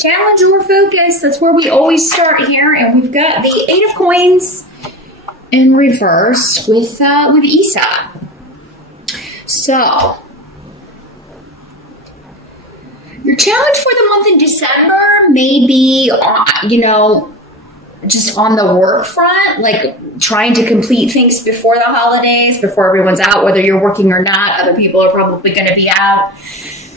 challenge or focus. That's where we always start here. And we've got the 8 of Coins in reverse with Isa. So, your challenge for the month in December may be, just on the work front, like trying to complete things before the holidays, before everyone's out, whether you're working or not. Other people are probably going to be out.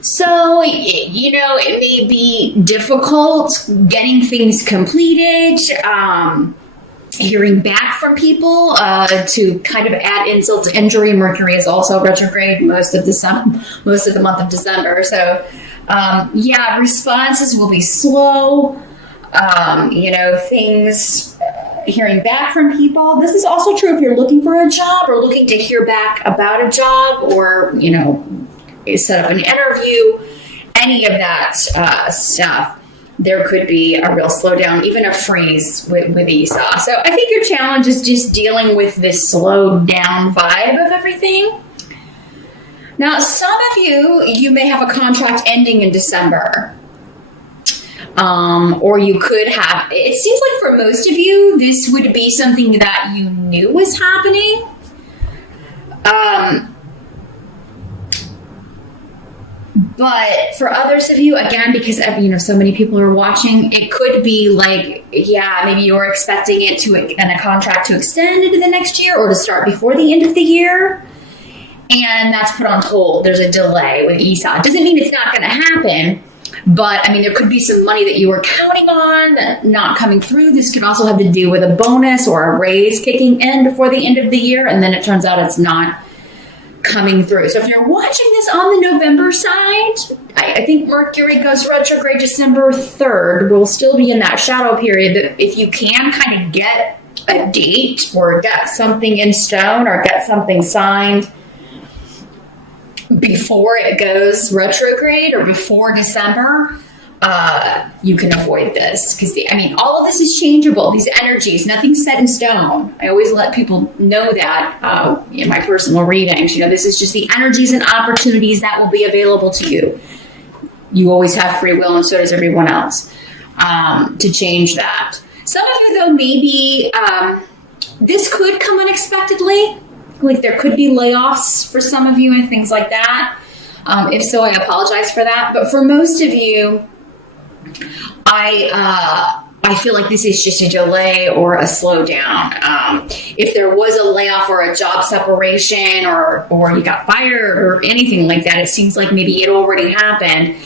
So, it may be difficult getting things completed, hearing back from people, to kind of add insult to injury. Mercury is also retrograde most of the month of December. So, responses will be slow. Things, hearing back from people. This is also true if you're looking for a job or looking to hear back about a job or, set up an interview, any of that stuff. There could be a real slowdown, even a freeze with Isa. So I think your challenge is just dealing with this slowed down vibe of everything. Now, some of you may have a contract ending in December. Or you could have, it seems like for most of you, this would be something that you knew was happening. But for others of you, again, because so many people are watching, it could be like, maybe you're expecting it and a contract to extend into the next year or to start before the end of the year. And that's put on hold. There's a delay with Isa. It doesn't mean it's not going to happen. But, there could be some money that you were counting on that not coming through. This could also have to do with a bonus or a raise kicking in before the end of the year. And then it turns out it's not coming through. So if you're watching this on the November side, I think Mercury goes retrograde December 3rd. We'll still be in that shadow period. But if you can kind of get a date or get something in stone or get something signed before it goes retrograde or before December, you can avoid this. Because, all of this is changeable. These energies, nothing's set in stone. I always let people know that in my personal readings. This is just the energies and opportunities that will be available to you. You always have free will, and so does everyone else, to change that. Some of you, though, maybe this could come unexpectedly. Like there could be layoffs for some of you and things like that. If so, I apologize for that. But for most of you, I feel like this is just a delay or a slowdown. If there was a layoff or a job separation or you got fired or anything like that, it seems like maybe it already happened.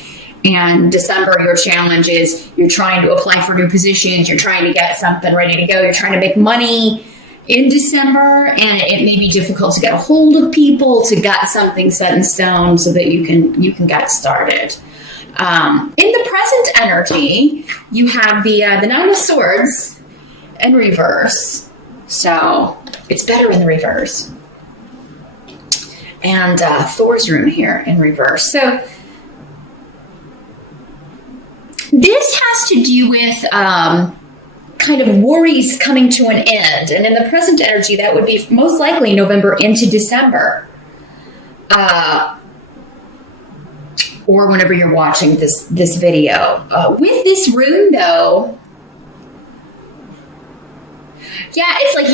And December, your challenge is you're trying to apply for new positions. You're trying to get something ready to go. You're trying to make money in December, and it may be difficult to get a hold of people to get something set in stone so that you can get started. In the present energy, you have the 9 of Swords in reverse, so it's better in the reverse. And Thor's rune here in reverse. So this has to do with kind of worries coming to an end. And in the present energy, that would be most likely November into December. Or whenever you're watching this video. With this rune, though, it's like,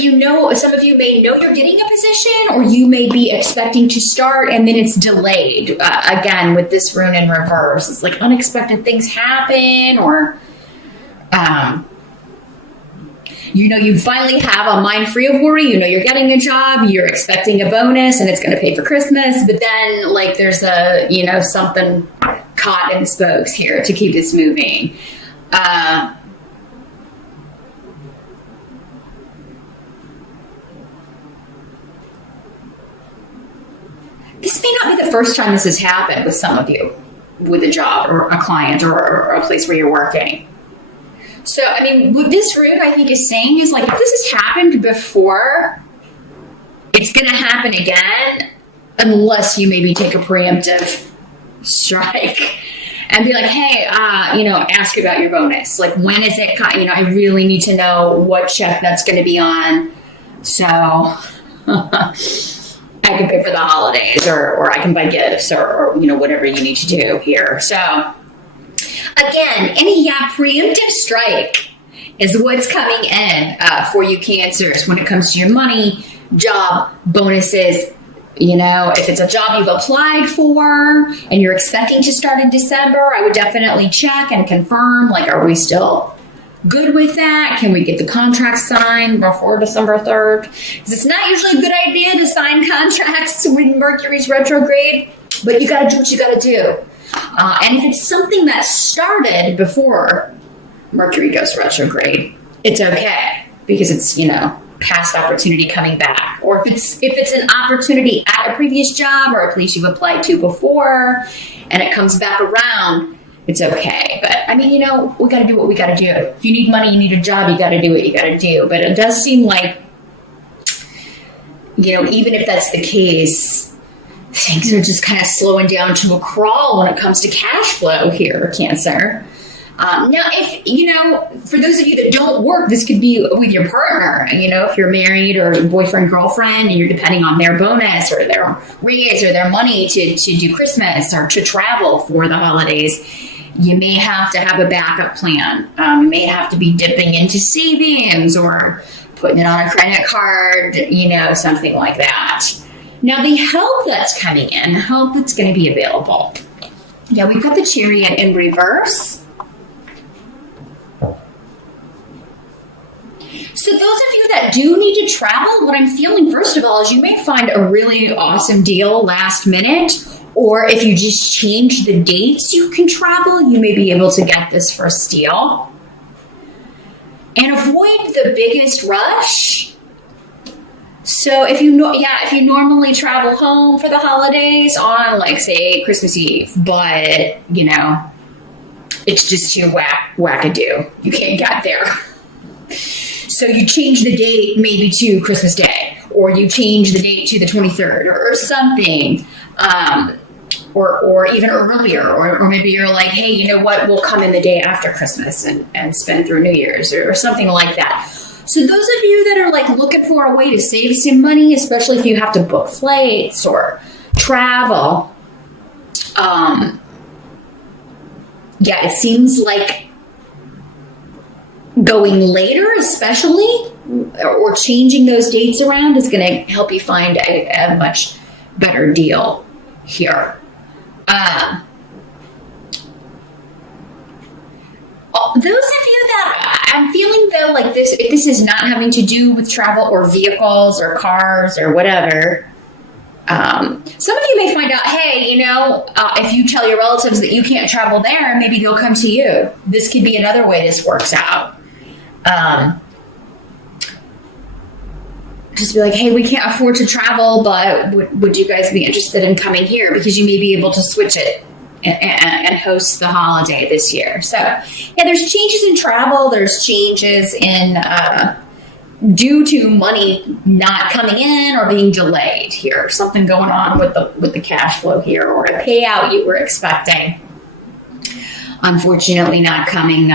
some of you may know you're getting a position, or you may be expecting to start, and then it's delayed. Again, with this rune in reverse, it's like unexpected things happen, or you finally have a mind free of worry. You're getting a job, you're expecting a bonus, and it's going to pay for Christmas. But then, there's a, something caught in the spokes here to keep this moving. This may not be the first time this has happened with some of you, with a job or a client or a place where you're working. So, what this rune, I think, is saying is, if this has happened before, it's going to happen again, unless you maybe take a preemptive strike and be like, hey, ask about your bonus. When is it? I really need to know what check that's going to be on. So I can pay for the holidays or I can buy gifts or whatever you need to do here. So Again, any preemptive strike is what's coming in for you Cancers when it comes to your money, job, bonuses. If it's a job you've applied for and you're expecting to start in December, I would definitely check and confirm, are we still good with that? Can we get the contract signed before December 3rd? Because it's not usually a good idea to sign contracts when Mercury's retrograde, but you got to do what you got to do. And if it's something that started before Mercury goes retrograde, it's okay because it's, past opportunity coming back. Or if it's an opportunity at a previous job or a place you've applied to before and it comes back around, it's okay. But we got to do what we got to do. If you need money, you need a job, you got to do what you got to do. But it does seem like, even if that's the case, things are just kind of slowing down to a crawl when it comes to cash flow here, Cancer. Now, if, for those of you that don't work, this could be with your partner, if you're married or boyfriend, girlfriend, and you're depending on their bonus or their raise or their money to do Christmas or to travel for the holidays, you may have to have a backup plan. You may have to be dipping into savings or putting it on a credit card, something like that. Now, the help that's coming in, help that's going to be available. Yeah, we've got the Chariot in reverse. So those of you that do need to travel, what I'm feeling, first of all, is you may find a really awesome deal last minute, or if you just change the dates you can travel, you may be able to get this first deal. And avoid the biggest rush. So if you normally travel home for the holidays on, say, Christmas Eve, but, it's just too wackadoo. You can't get there. So you change the date maybe to Christmas Day, or you change the date to the 23rd or something, or even earlier, or maybe you're like, hey, you know what, we'll come in the day after Christmas and spend through New Year's or something like that. So those of you that are looking for a way to save some money, especially if you have to book flights or travel, it seems like going later, especially, or changing those dates around is going to help you find a much better deal here. Those of you that I'm feeling though, this is not having to do with travel or vehicles or cars or whatever. Some of you may find out, hey, if you tell your relatives that you can't travel there, maybe they'll come to you. This could be another way this works out. Just be like, hey, we can't afford to travel, but would you guys be interested in coming here? Because you may be able to switch it and host the holiday this year. So, there's changes in travel. There's changes in due to money not coming in or being delayed here. Something going on with the cash flow here, or a payout you were expecting. Unfortunately, not coming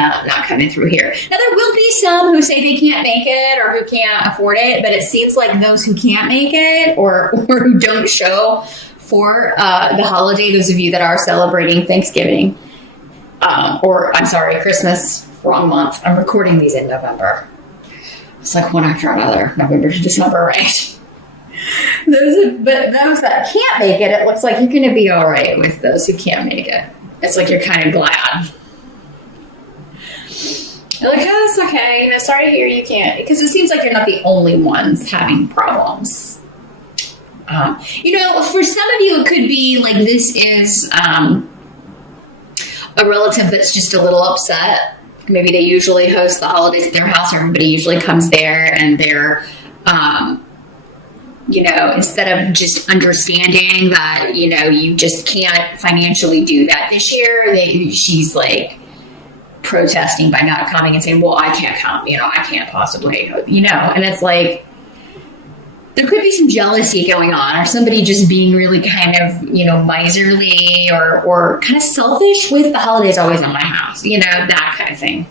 through here. Now, there will be some who say they can't make it or who can't afford it, but it seems like those who can't make it or who don't show for the holiday, those of you that are celebrating Thanksgiving, Christmas, wrong month. I'm recording these in November. It's like one after another, November to December, right? But those that can't make it, it looks like you're going to be all right with those who can't make it. It's like you're kind of glad. You're like, oh, it's okay. Sorry to hear you can't. Because it seems like you're not the only ones having problems. For some of you, it could be like this is a relative that's just a little upset. Maybe they usually host the holidays at their house. Everybody usually comes there and they're... instead of just understanding that, you just can't financially do that this year, she's like protesting by not coming and saying, well, I can't come, I can't possibly, and it's like, there could be some jealousy going on, or somebody just being really kind of, miserly or kind of selfish with the holidays always in my house, that kind of thing.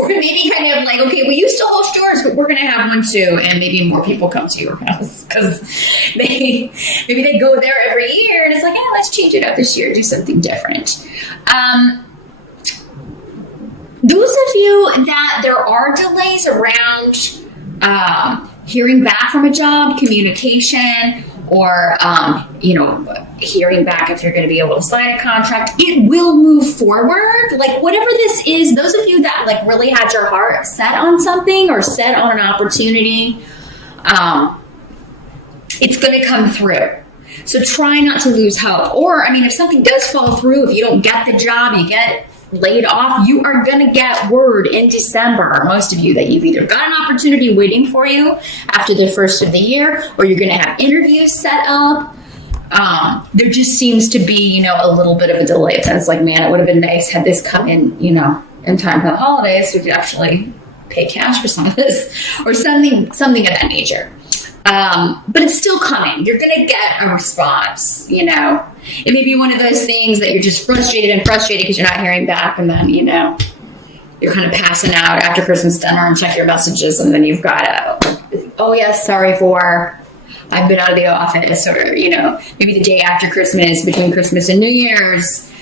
Or maybe kind of like, okay, we used to host yours, but we're going to have one too. And maybe more people come to your house because maybe they go there every year and it's like, yeah, let's change it up this year, do something different. Those of you that there are delays around hearing back from a job, communication, or, hearing back if you're going to be able to sign a contract, it will move forward. Like whatever this is, those of you that like really had your heart set on something or set on an opportunity, it's going to come through. So try not to lose hope. Or, if something does fall through, if you don't get the job, you get laid off, you are going to get word in December, most of you, that you've either got an opportunity waiting for you after the first of the year, or you're going to have interviews set up. There just seems to be, a little bit of a delay. It sounds like, man, it would have been nice had this come in, in time for the holidays so we could actually pay cash for some of this, or something of that nature. But it's still coming. You're going to get a response, It may be one of those things that you're just frustrated because you're not hearing back. And then, you're kind of passing out after Christmas dinner and check your messages. And then you've got oh yes, sorry I've been out of the office. Or, maybe the day after Christmas, between Christmas and New Year's,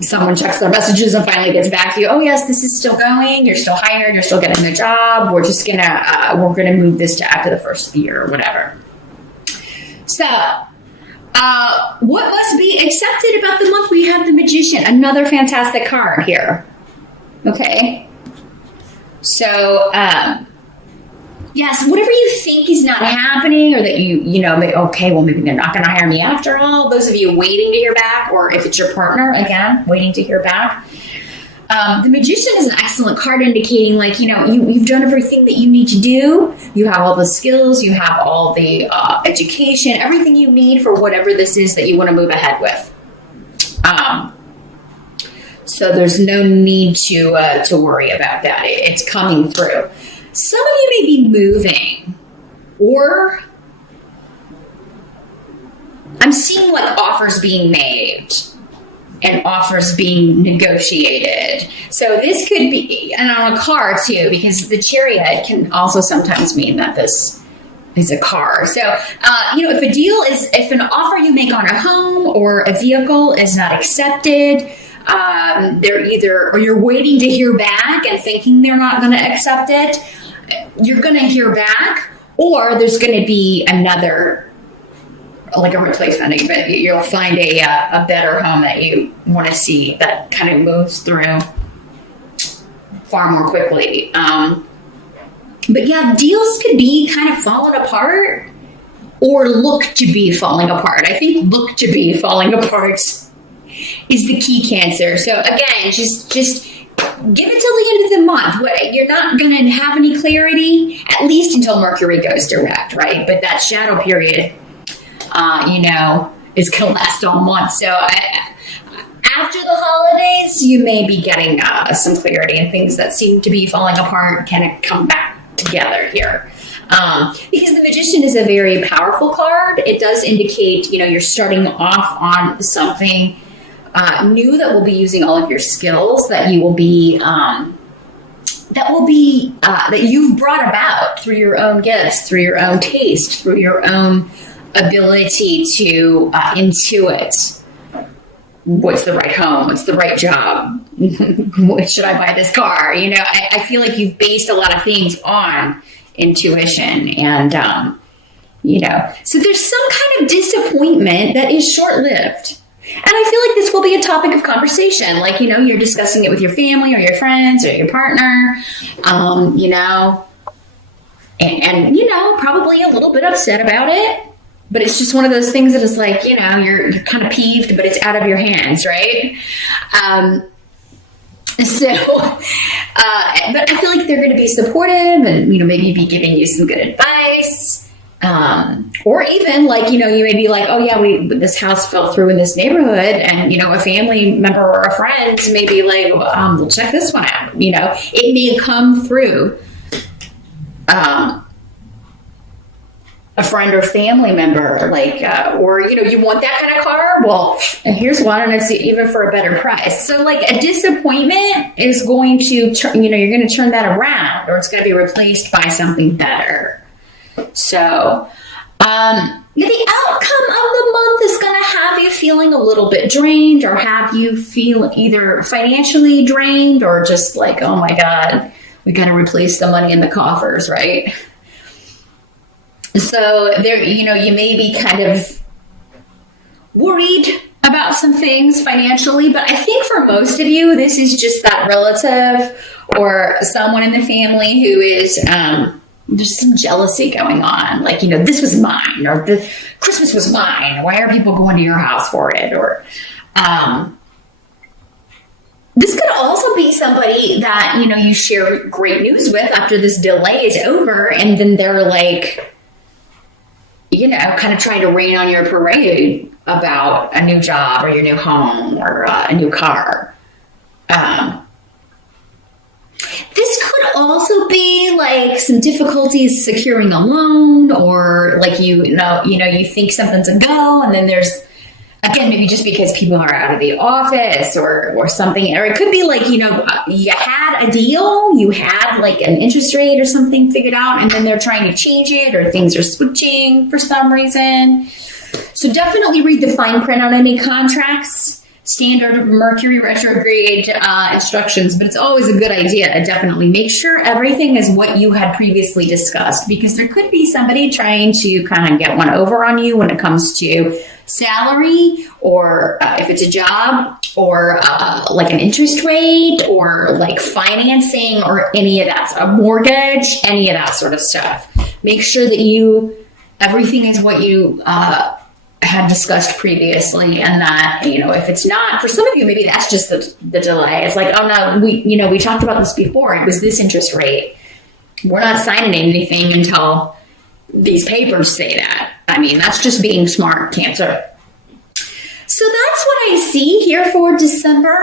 someone checks their messages and finally gets back to you. Oh yes, this is still going. You're still hired. You're still getting the job. We're just we're gonna move this to after the first of the year or whatever. So, what must be accepted about the month? We have the Magician, another fantastic card here. Okay. So, yes, whatever you think is not happening, or that okay, well, maybe they're not going to hire me after all. Those of you waiting to hear back, or if it's your partner, again, waiting to hear back. The Magician is an excellent card indicating, like, you've done everything that you need to do. You have all the skills, you have all the education, everything you need for whatever this is that you want to move ahead with. So there's no need to worry about that. It's coming through. Some of you may be moving, or I'm seeing like offers being made and offers being negotiated. So this could be, and on a car too, because the Chariot can also sometimes mean that this is a car. So, if an offer you make on a home or a vehicle is not accepted, or you're waiting to hear back and thinking they're not going to accept it, you're going to hear back, or there's going to be another, like a replacement. You'll find a better home that you want to see that kind of moves through far more quickly. But yeah, deals could be kind of falling apart or look to be falling apart. I think look to be falling apart is the key, Cancer. So again, just give it till the end of the month. You're not going to have any clarity, at least until Mercury goes direct, right? But that shadow period, is going to last all month. So after the holidays, you may be getting some clarity, and things that seem to be falling apart can come back together here. Because the Magician is a very powerful card. It does indicate, you're starting off on something new that will be using all of your skills that you will be that you've brought about through your own gifts, through your own taste, through your own ability to intuit what's the right home, what's the right job, should I buy this car? I feel like you've based a lot of things on intuition, and so there's some kind of disappointment that is short-lived. And I feel like this will be a topic of conversation. Like, you're discussing it with your family or your friends or your partner, and probably a little bit upset about it. But it's just one of those things that is like, you're kind of peeved, but it's out of your hands, right? But I feel like they're going to be supportive and, maybe be giving you some good advice. Or even like, you may be like, oh yeah, this house fell through in this neighborhood, and, a family member or a friend may be like, we'll check this one out. It may come through, a friend or family member, like, or, you know, you want that kind of car? Well, and here's one, and it's even for a better price. So, like, a disappointment is going to, you know, you're going to turn that around, or it's going to be replaced by something better. So, the outcome of the month is going to have you feeling a little bit drained, or have you feel either financially drained, or just like, oh my God, we got to replace the money in the coffers, right? So there, you know, you may be kind of worried about some things financially, but I think for most of you, this is just that relative or someone in the family who is, there's some jealousy going on. Like, you know, this was mine, or the Christmas was mine. Why are people going to your house for it? Or, this could also be somebody that, you know, you share great news with after this delay is over, and then they're like, you know, kind of trying to rain on your parade about a new job or your new home or a new car. This could also be like some difficulties securing a loan, or like, you know, you think something's a go, and then there's, again, maybe just because people are out of the office or something, or it could be like, you know, you had a deal, you had like an interest rate or something figured out, and then they're trying to change it, or things are switching for some reason. So definitely read the fine print on any contracts, standard Mercury retrograde instructions, but it's always a good idea to definitely make sure everything is what you had previously discussed, because there could be somebody trying to kind of get one over on you when it comes to salary, or if it's a job, or like an interest rate, or like financing, or any of that, a mortgage, any of that sort of stuff. Make sure that everything is what you had discussed previously, and that, you know, if it's not, for some of you, maybe that's just the delay. It's like, oh no, we talked about this before. It was this interest rate. We're not signing anything until these papers say that. I mean, that's just being smart, Cancer. So that's what I see here for December.